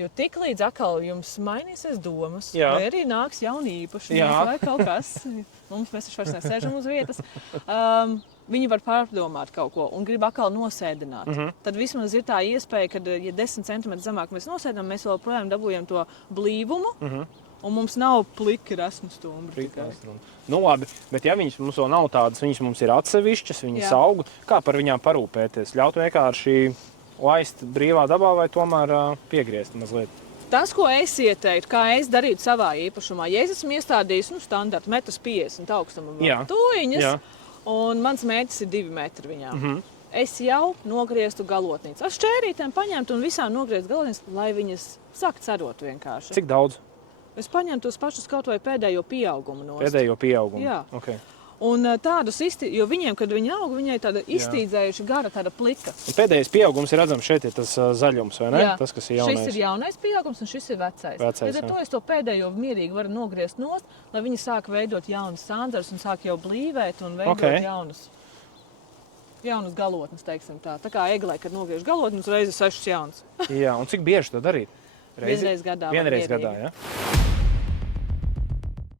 Jo tik līdz atkal jums mainīsies domas, Jā. vai arī nāks jauni īpašnieki, Jā. vai kaut kas. Mēs taču vairs nesēžam uz vietas. Viņi var pārdomāt kaut ko un grib atkal nosēdināt. Tad vismaz ir tā iespēja, ka, ja 10 centimetri zemāk mēs nosēdam, mēs vēl projām dabūjam to blīvumu, un mums nav pliki resmu stumbri. Nu labi, bet ja viņas mums vēl nav tādas, viņas mums ir atsevišķas, viņas aug, kā par viņām parūpēties? Ļaut vienkārši laist brīvā dabā vai tomēr piegriezt mazliet? Tas, ko es ieteiktu, kā es darītu savā īpašumā, ja es esmu iestādījis standartu 1,50 m augstuma tuiņas, un mans mērķis ir 2 metri viņām. Es jau nogrieztu galotnīcu. Ar šķērītēm paņemtu un visām nogrieztu galotnīcas, lai viņas sāk cerot vienkārši. Cik daudz? Es paņemtu tos pašus kaut vai pēdējo pieaugumu nost. Pēdējo pieaugumu? Jā. Okay. Un tādus, jo viņiem, kad viņi aug, viņai tāda iztīdzējuši gara tāda plika. Un pēdējais pieaugums ir redzams šeit, ir tas zaļums, vai ne? Jā. Tas, kas ir jaunais. Šis ir jaunais pieaugums un šis ir vecais. Līdz ar to es to pēdējo mierīgi varu nogriezt nost, lai viņi sāk veidot jaunas sāndarus un sāk jau blīvēt un veidot jaunas galotnes, teiksim tā. Tā kā eglē, kad nogriež galotnes, reizi 6 jaunas. Jā, un cik bieži to darīt? Vienreiz gadā. Vienreiz gadā, ja?